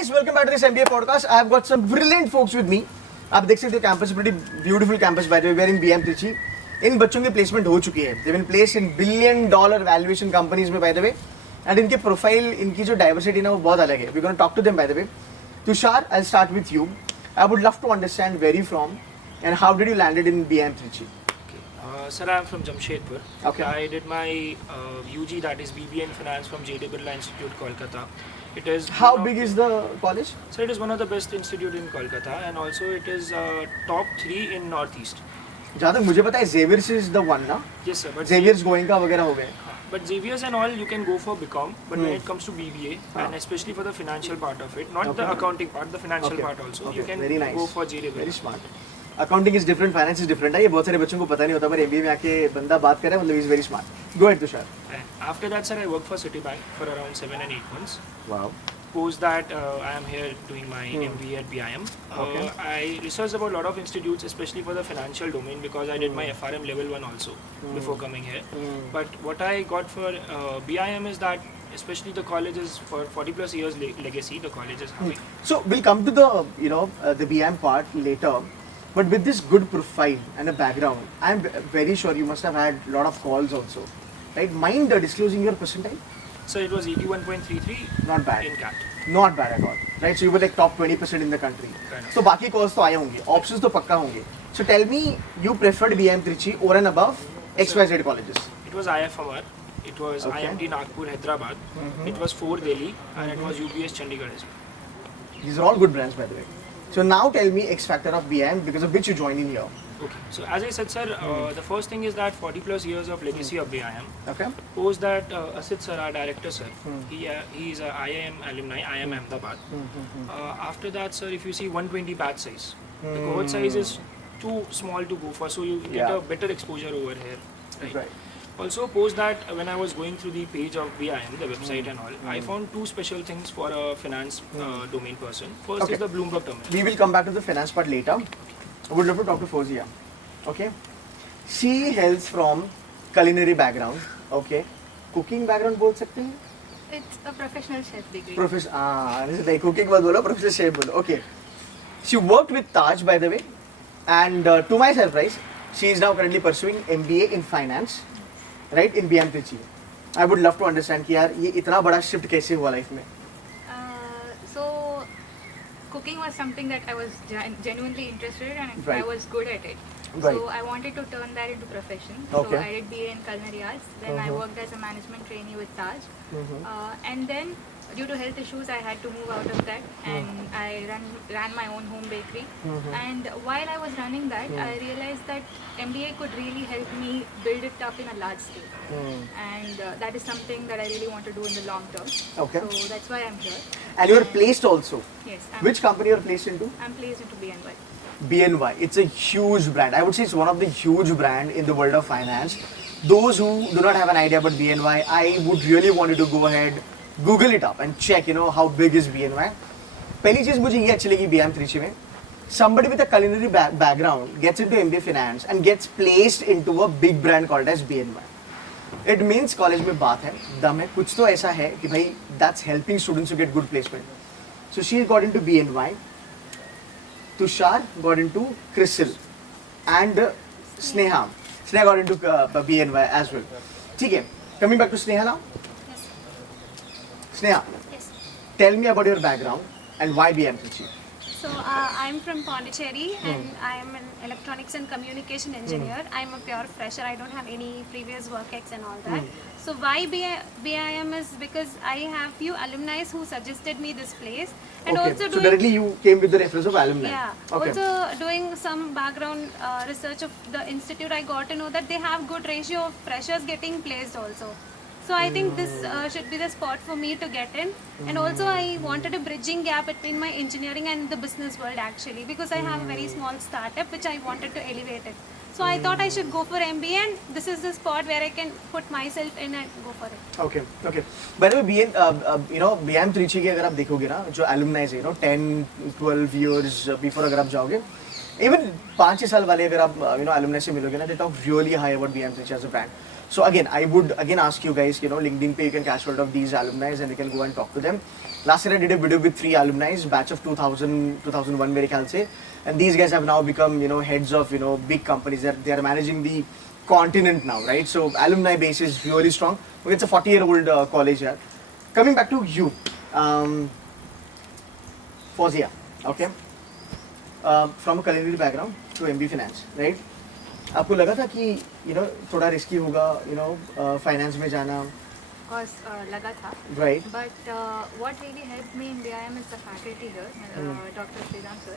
guys, welcome back to this MBA podcast. I have got some brilliant folks with me. आप देख सकते हो campus, pretty beautiful campus by the way. We are in BM Trichy. इन बच्चों की placement हो चुकी है. They've been placed in billion-dollar valuation companies में by the way. And इनके profile, इनकी जो diversity ना वो बहुत अलग है. We're going to talk to them by the way. Tushar, I'll start with you. I would love to understand where you from and how did you landed in BM Trichy? Sir, I'm from Jamshedpur. Okay. I did my UG, that is BBA in Finance from J. Birla Institute, Kolkata. It is How big is the college? So it is one of the best institute in Kolkata, and also it is top 3 in Northeast. जहाँ तक मुझे पता है Xavier's is the one ना? Yes, sir. But Xavier's Goenka वगैरह हो गए. But Xavier's and all you can go for BCom, but when it comes to BBA and especially for the financial part of it, not the accounting part, the financial part also, you can Very nice. go for J. Very Birla. smart. Accounting is different, finance is different. है ये बहुत सारे बच्चों को पता नहीं होता, पर MBA में आके बंदा बात करे मतलब he is very smart. Go ahead, Tushar. And after that, sir, I worked for Citibank for around 7 and 8 months. Wow. Post that, I am here doing my MBA at BIM. Okay. I researched about a lot of institutes, especially for the financial domain, because I did my FRM level 1 also before coming here. But what I got for BIM is that, especially the college is for 40 plus years legacy, the college is having. So we'll come to the the BM part later. But with this good profile and a background, I'm very sure you must have had a lot of calls also, right? Mind disclosing your percentile? So it was 81.33 Not bad. in CAT. Not bad at all, right? So you were like top 20% in the country. Kind of. So बाकी calls तो आए होंगे, options तो पक्का होंगे. So tell me, you preferred BM Trichy over and above XYZ colleges. It was IFMR, it was Okay. IMT Nagpur, Hyderabad, it was 4 Delhi, and it was UBS Chandigarh as well. These are all good brands, by the way. So now tell me X factor of BM because of which you joined in here. Okay, so as I said, sir, the first thing is that 40 plus years of legacy of BIM. Okay. Post that, Asit sir, our director sir, he is a IIM alumni, IIM Ahmedabad. After that, sir, if you see 120 batch size, the cohort size is too small to go for, so you get Yeah. a better exposure over here. Right. Also, post that, when I was going through the page of BIM, the website and all, I found 2 special things for a finance domain person. First Okay. is the Bloomberg terminal. We will come back to the finance part later. I would love to talk to Fozia. Okay. She hails from culinary background. Okay. Cooking background बोल सकते हैं? It's a professional chef degree. Cooking मत बोलो, professional chef बोलो. Okay. She worked with Taj by the way, and to my surprise, she is now currently pursuing MBA in finance, right in BM Trichy. I would love to understand कि यार ये इतना बड़ा shift कैसे हुआ life में? So, cooking was something that I was genuinely interested in and Right. I was good at it. Right. So, I wanted to turn that into profession. Okay. So, I did BA in culinary arts. Then I worked as a management trainee with Taj. And then, due to health issues, I had to move out of that and I ran my own home bakery. And while I was running that, I realized that MBA could really help me build it up in a large scale. And that is something that I really want to do in the long term. Okay. So that's why I'm here. And you are placed also. Yes. Which company you are placed into? I'm placed into BNY. BNY. It's a huge brand. I would say it's one of the huge brand in the world of finance. Those who do not have an idea about BNY, I would really want you to go ahead, Google it up and check, how big is BNY. पहली चीज मुझे ये अच्छी लगी BM Trichy में. Somebody with a culinary background gets into MBA finance and gets placed into a big brand called as BNY. It means college में बात है, दम है, कुछ तो ऐसा है कि भाई that's helping students to get good placement. So she got into BNY. Tushar got into CRISIL and Sneha. Sneha got into BNY as well. ठीक है. Coming back to Sneha now. Yes. Sneha, Yes. tell me about your background and why BM Trichy. So I'm from Pondicherry and I am an electronics and communication engineer. I'm a pure fresher. I don't have any previous work ex and all that. So why BIM is because I have few alumni who suggested me this place and Okay. also So doing directly you came with the reference of alumni. yeah. Okay. Also doing some background research of the institute, I got to know that they have good ratio of freshers getting placed also. So I think this should be the spot for me to get in. And also I wanted a bridging gap between my engineering and the business world actually because I have a very small startup which I wanted to elevate it. So I thought I should go for MBA and this is the spot where I can put myself in and go for it. Okay, okay. By the way, BM Trichy के अगर आप देखोगे ना, जो alumni है, 10, 12 years before अगर आप जाओगे, even 5-6 साल वाले अगर आप alumni से मिलोगे ना, they talk really high about BM Trichy as a brand. So again, I would ask you guys, LinkedIn पे you can catch hold of these alumni and you can go and talk to them. Last year I did a video with 3 alumni, batch of 2000, 2001 मेरे ख्याल से, and these guys have now become, you know, heads of, you know, big companies. They are managing the continent now, right? So alumni base is really strong. Okay, it's a 40-year-old college here. Coming back to you, Fawzia, okay, from a culinary background to MB Finance, right? आपको लगा था कि you know थोड़ा risky होगा, you know, finance में जाना, Of course, laga tha. right? But what really helped me in BIM is the faculty here, Dr. Sriram sir.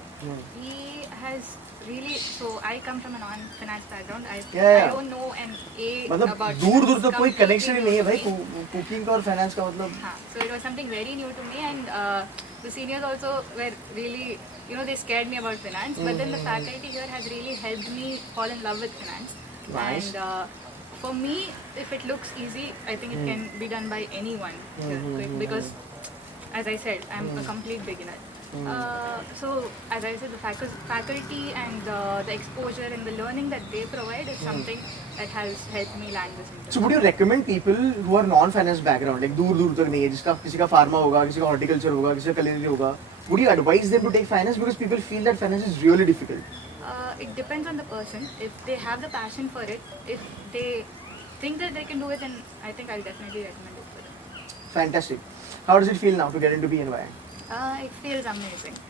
He has really, so I come from a non-finance background. I Yeah. don't know an A मतलब about दूर दूर तक कोई completely connection ही new नहीं है to भाई me. Cooking का और फाइनेंस का मतलब. हाँ, so it was something very new to me, and the seniors also were really, you know, they scared me about finance. But then the faculty here has really helped me fall in love with finance. Nice. And for me, if it looks easy, I think it can be done by anyone here, because, as I said, I'm a complete beginner. So, as I said, the faculty and the exposure and the learning that they provide is something that has helped me land this So interview. would you recommend people who are non-finance background, like दूर दूर तक नहीं है, जिसका किसी का pharma होगा, किसी का हॉर्टिकल्चर होगा, किसी का culinary होगा, would you advise them to take finance because people feel that finance is really difficult? It depends on the person. If they have the passion for it, if they think that they can do it, then I think I'll definitely recommend it for them. Fantastic. How does it feel now to get into BNY? It feels amazing.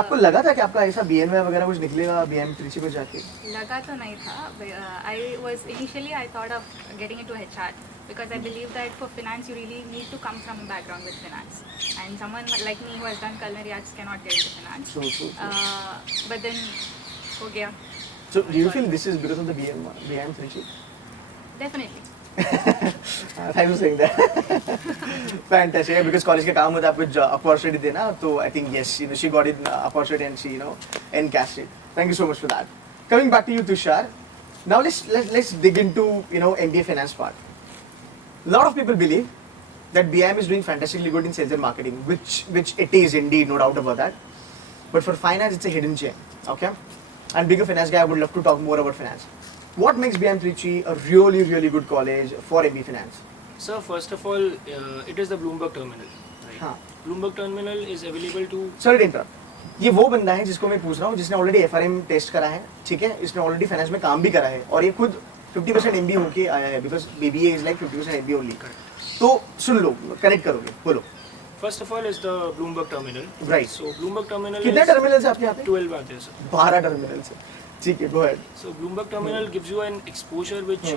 आपको लगा था कि आपका ऐसा BNY वगैरह कुछ निकलेगा BM Trichy में जाके? लगा तो नहीं था. I was initially I thought of getting into HR because I believe that for finance you really need to come from a background with finance, and someone like me who has done culinary arts cannot get into finance. True. But then हो गया. So do you feel this is because of the BM Trichy? Definitely. Thanks for saying that. Fantastic. Yeah, because college का काम होता है आपको opportunity देना, तो I think yes, you know, she got it opportunity and she, you know, encashed it. Thank you so much for that. Coming back to you, Tushar. Now let's dig into, you know, MBA finance part. A lot of people believe that BIM is doing fantastically good in sales and marketing, which it is indeed, no doubt about that. But for finance, it's a hidden gem. Okay. And being a finance guy, I would love to talk more about finance. What makes BM Trichy a really, really good college for MBA Finance? So first of all, it is the Bloomberg terminal. Right? हाँ. Bloomberg terminal is available to. Sorry to interrupt. ये वो बंदा है जिसको मैं पूछ रहा हूँ जिसने ऑलरेडी FRM टेस्ट करा है, ठीक है, इसने ऑलरेडी फाइनेंस में काम भी करा है और ये खुद 50% MBA होके आया है because BBA is like 50% MBA only. तो सुन लो, कनेक्ट करोगे, बोलो. First of all is the Bloomberg terminal. Right. So Bloomberg terminal कितने is टर्मिनल्स है आपके यहाँ पे? 12 आते हैं sir. 12 टर्मिनल्स है. ठीक है, go ahead. So Bloomberg terminal gives you an exposure which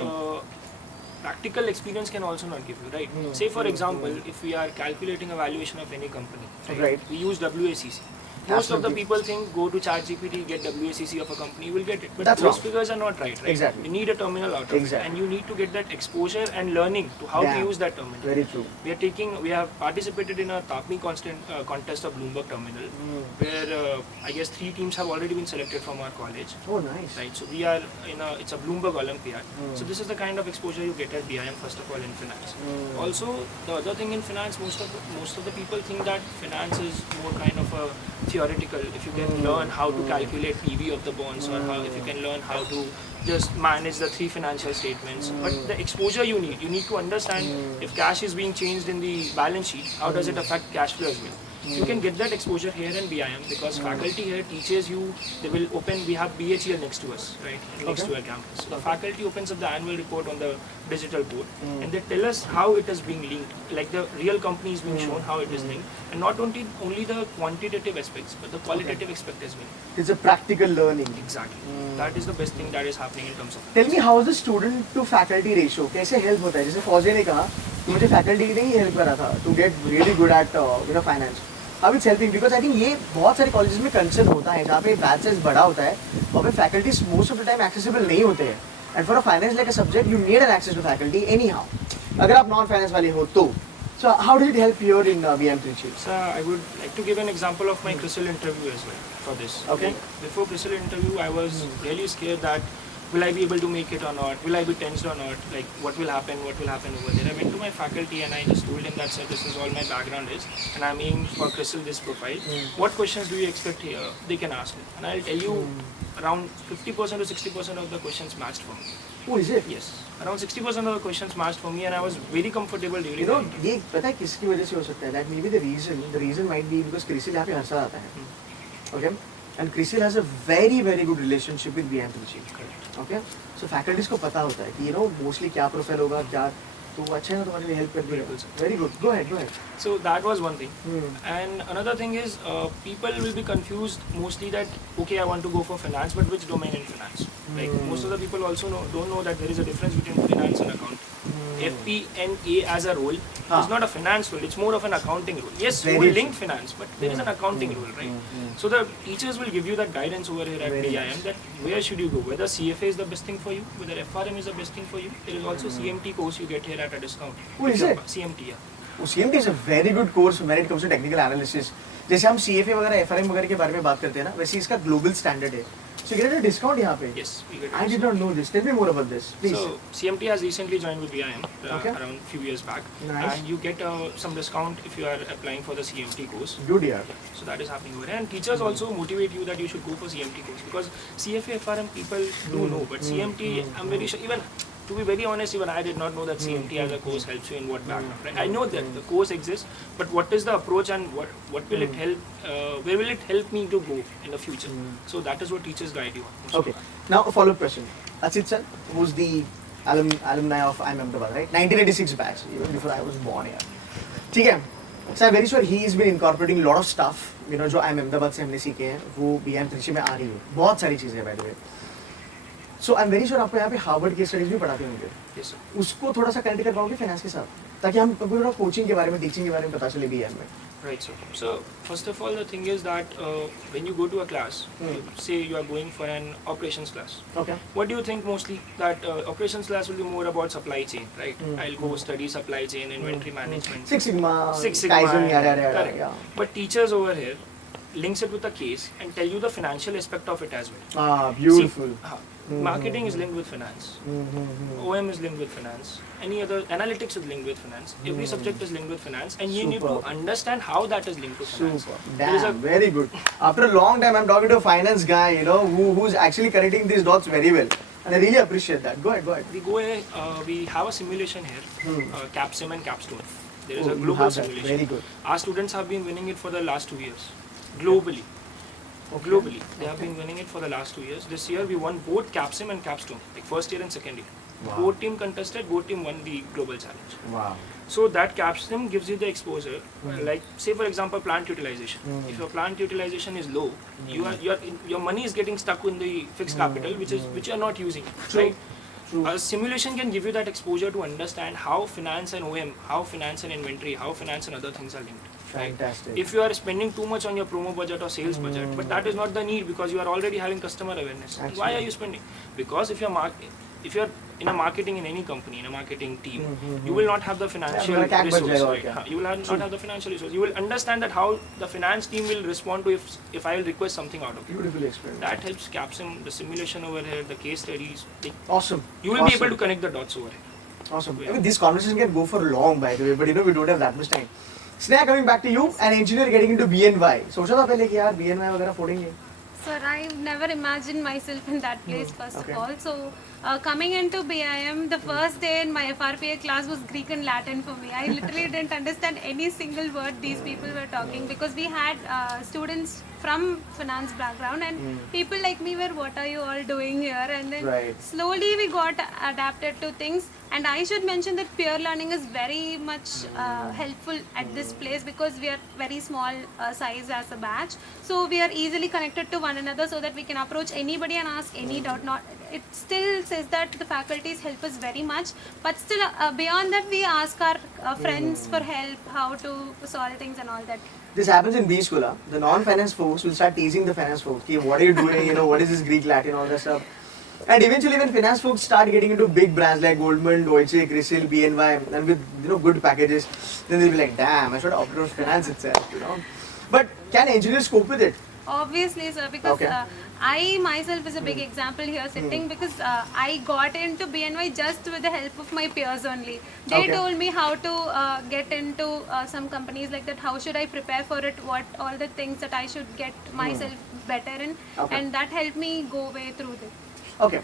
practical experience can also not give you, right? Say for example, if we are calculating a valuation of any company, Right. we use WACC. Most of the Absolutely. people think go to ChatGPT, get WACC of a company, you will get it. But That's those wrong. figures are not right? Exactly. You need a terminal out of it, Exactly. and you need to get that exposure and learning to how Damn. to use that terminal. Very true. We have participated in a TAPMI contest of Bloomberg terminal, where I guess 3 teams have already been selected from our college. Oh, nice. Right, so we are it's a Bloomberg Olympiad. So this is the kind of exposure you get at BIM first of all in finance. Also, the other thing in finance, most of the people think that finance is more kind of a theoretical. If you can learn how to calculate EV of the bonds, or if you can learn how to just manage the 3 financial statements, but the exposure you need to understand if cash is being changed in the balance sheet, how does it affect cash flow as well. You can get that exposure here in BIM because faculty here teaches you. They will open. We have BHEL next to us, right, next to our campus. So the faculty opens up the annual report on the digital board, and they tell us how it is being linked. Like the real company is being shown how it is linked, and not only the quantitative aspects, but the qualitative aspect as well. It's a practical learning. Exactly. That is the best thing that is happening in terms of. Tell me how is the student to faculty ratio? कैसे help होता है? जैसे फौजी ने कहा कि मुझे faculty ने ही help करा था to get really good at finance. How it's helping because I think ये बहुत सारे colleges में concern होता है जहाँ पे batch size बड़ा होता है और पे faculties most of the time accessible नहीं होते हैं. And for a finance like a subject, you need an access to faculty anyhow. अगर आप non-finance वाले हो तो. So how did it help here in BM Trichy? So I would like to give an example of my CRISIL interview as well for this. Okay. Before CRISIL interview, I was really scared that will I be able to make it or not? Will I be tensed or not? Like what will happen? What will happen over there? I went to my faculty and I just told him that sir, this is all my background is, and I'm aiming for CRISIL this profile. What questions do you expect here? They can ask me, and I'll tell you around 50% to 60% of the questions matched for me. Oh, is it? Yes, around 60% of the questions matched for me, and I was very comfortable during You know, the ये पता है किसकी वजह से हो सकता है? That may be the reason might be because Crisil यहाँ पे हंसा आता है. Okay? And Crisil has a very good relationship with BM3G. Correct. Okay? So faculties को पता होता है कि you know mostly क्या profile होगा क्या तो वो अच्छा है ना तुम्हारे लिए help कर देगा. बिल्कुल sir. Very good. Go ahead. So that was one thing. Hmm. And another thing is, people will be confused mostly that okay, I want to go for finance, but which domain in finance? Like most of the people also don't know that there is a difference between finance and accounting. FP&A as a role is not a finance role; it's more of an accounting role. Yes, Very we true. link finance, but there is an accounting role, right? So the teachers will give you that guidance over here at Very BIM nice. that where should you go, whether CFA is the best thing for you, whether FRM is the best thing for you. There is also CMT course you get here at a discount. Oh, is it? CMT, yeah. CMT is a very good course when it comes to technical analysis. जैसे हम CFA वगैरह FRM वगैरह के बारे में बात करते हैं ना वैसे इसका global standard है. So you get a discount यहाँ पे. Yes, we get I did not know this. Tell me more about this, please. So CMT has recently joined with BIM Okay. around few years back, Nice. and you get some discount if you are applying for the CMT course. Good yaar. So that is happening over here, and teachers also motivate you that you should go for CMT course because CFA FRM people do know, but CMT I'm very sure even. To be very honest, even I did not know that CMT as a course helps you in what background. Right? I know that the course exists, but what is the approach and what will it help? Where will it help me to go in the future? So that is what teachers guide you on. Okay. Now a follow-up question. Asit sir, who's the alumni of IIM Ahmedabad, right? 1986 batch, even before I was born here. ठीक है. So I'm very sure he's been incorporating a lot of stuff, you know, जो IIM Ahmedabad से हमने सीखे हैं, वो BIM3C में आ रही है. बहुत सारी चीजें हैं by the way. So I'm very sure आपको यहाँ पे हार्वर्ड के स्टडीज भी पढ़ाते होंगे. Yes, sir. उसको थोड़ा सा कनेक्ट कर पाओगे फाइनेंस के साथ ताकि हम थोड़ा कोचिंग के बारे में टीचिंग के बारे में पता चले भी में. Right, sir. So first of all, the thing is that when you go to a class, say you are going for an operations class. Okay. What do you think mostly that operations class will be more about supply chain, right? I'll go study supply chain, inventory management, Six Sigma, Six Sigma, Kaizen, yeah. correct. But teachers over here links it with a case and tell you the financial aspect of it as well. Ah, beautiful. See, marketing is linked with finance. OM is linked with finance. Any other analytics is linked with finance. Every subject is linked with finance, and you need to Superb. understand how that is linked with finance. Super. There is Damn, very good. After a long time, I'm talking to a finance guy, you know, who's actually connecting these dots very well. And I really appreciate that. Go ahead. We have a simulation here, CAPSIM and CAPSTONE. There is Oh, a you global have that. simulation. Very good. Our students have been winning it for the last 2 years, globally. Globally, they have been winning it for the last 2 years. This year, we won both CAPSIM and CAPSTONE, like first year and second year. Wow. Both team contested, both team won the global challenge. Wow. So that CAPSIM gives you the exposure, like say for example plant utilization. If your plant utilization is low, your money is getting stuck in the fixed capital, which you are not using, right? True. A simulation can give you that exposure to understand how finance and OM, how finance and inventory, how finance and other things are linked. Right? Fantastic. If you are spending too much on your promo budget or sales budget, but that is not the need because you are already having customer awareness. Why Actually. are you spending? Because if you're in a marketing in any company, in a marketing team, you will not have the financial मेरा क्या बच resource. जाएगा और Right? क्या? You will not have the financial resource. You will understand that how the finance team will respond to if I will request something out of you. Beautifully explained. That helps CAPSIM, the simulation over here, the case studies. Awesome. You will be able to connect the dots over here. Awesome. I mean, this conversation can go for long, by the way, but you know we don't have that much time. Sneha, coming back to you, an engineer getting into BNY. सोचा था पहले कि यार BNY वगैरह फोड़ेंगे. Sir, I never imagined myself in that place first Okay. of all. So, coming into BIM, the first day in my FRPA class was Greek and Latin for me. I literally didn't understand any single word these people were talking because we had students from finance background and people like me were, what are you all doing here? And then Right. slowly we got adapted to things. And I should mention that peer learning is very much helpful at this place because we are very small size as a batch. So we are easily connected to one another so that we can approach anybody and ask any doubt. It still says that the faculties help us very much, but still beyond that we ask our friends for help, how to solve things and all that. This happens in B school. Huh? The non-finance folks will start teasing the finance folks. Ki, what are you doing? You know, what is this Greek, Latin, all that stuff. And eventually, when finance folks start getting into big brands like Goldman, Deutsche, Crisil, BNY, and with good packages, then they'll be like, damn, I should opt for finance itself. You know. But can engineers cope with it? Obviously, sir, because Okay. I myself is a big example here sitting because I got into BNY just with the help of my peers only. They Okay. told me how to get into some companies like that, how should I prepare for it, what all the things that I should get myself better in, Okay. and that helped me go way through this. Okay.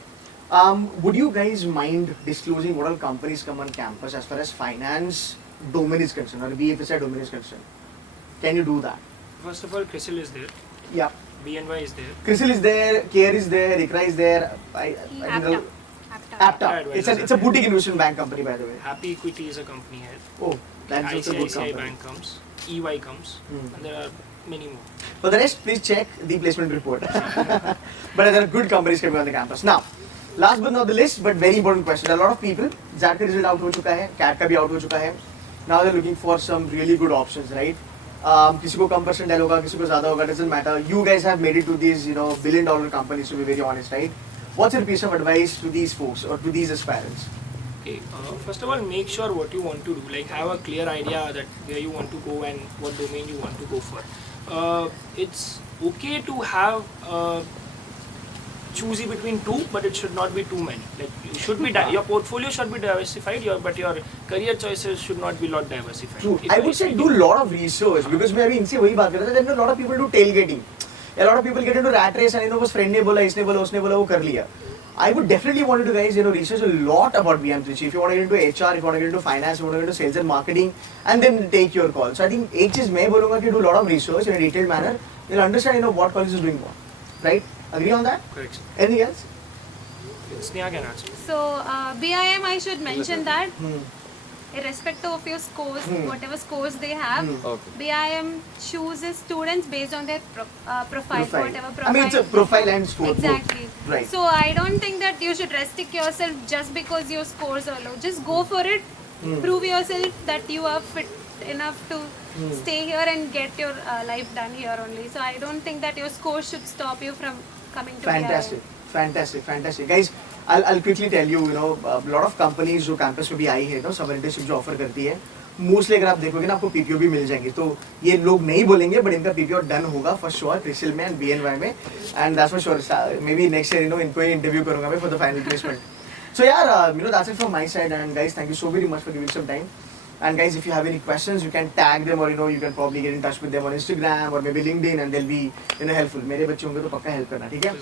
Would you guys mind disclosing what all companies come on campus as far as finance domain is concerned or BFSI domain is concerned? Can you do that? First of all, CRISIL is there, Yeah. BNY is there. CRISIL is there, CARE is there, ICRA is there. Apta. Apta. It's a boutique investment bank company, by the way. Happy Equity is a company here. Oh, that's also a good ICICI company. Bank comes, EY comes, and there are many more. For the rest, please check the placement report. But there are good companies coming on the campus. Now, last but not the least, but very important question. A lot of people, JAT का result out हो चुका है, CAT का भी out हो चुका है. Now they're looking for some really good options, right? किसी को कम percentile होगा, किसी को ज़्यादा होगा, doesn't matter. You guys have made it to these, billion-dollar companies, to be very honest, right? What's your piece of advice to these folks or to these aspirants? Okay, first of all, make sure what you want to do. Like, have a clear idea that where you want to go and what domain you want to go for. It's okay to have choosy between two, but it should not be too many. Like, you should be your portfolio should be diversified, but your career choices should not be lot diversified. True. If I would say do a lot of research because मैं अभी इनसे वही बात कर रहा था. Then a lot of people do tailgating. A lot of people get into rat race and बस friend ने बोला, इसने बोला, उसने बोला, वो कर लिया. I would definitely want you to guys, research a lot about BM3C. If you want to get into HR, if you want to get into finance, if you want to get into sales and marketing, and then take your call. So I think एक चीज मैं बोलूँगा कि do a lot of research in a detailed manner. You'll understand, what college is doing what. Right? Agree on that? correct. Anything else? Sneha can answer. So BIM, I should mention that irrespective of your scores, whatever scores they have, Okay. BIM chooses students based on their profile, whatever profile. I mean, it's a profile and score. both. Exactly. Right. So I don't think that you should restrict yourself just because your scores are low. Just go for it. Prove yourself that you are fit enough to stay here and get your life done here only. So I don't think that your scores should stop you from coming to Fantastic, fantastic, fantastic. Guys, I'll quickly tell you, a lot of companies जो campus में भी आई है, summer internship जो offer करती है, mostly अगर आप देखोगे ना आपको PPO भी मिल जाएंगे. तो ये लोग नहीं बोलेंगे, but इनका PPO डन होगा for sure, CRISIL में and BNY में, and that's for sure. Maybe next year, इनको ही interview करूँगा मैं for the final placement. So yeah, that's it from my side, and guys, thank you so very much for giving some time. And guys, if you have any questions, you can tag them or you can probably get in touch with them on Instagram or maybe LinkedIn, and they'll be helpful. मेरे बच्चे होंगे तो पक्का help करना, ठीक है?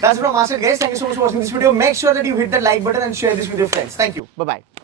That's from our side, guys. Thank you so much for watching this video. Make sure that you hit that like button and share this with your friends. Thank you. Bye bye.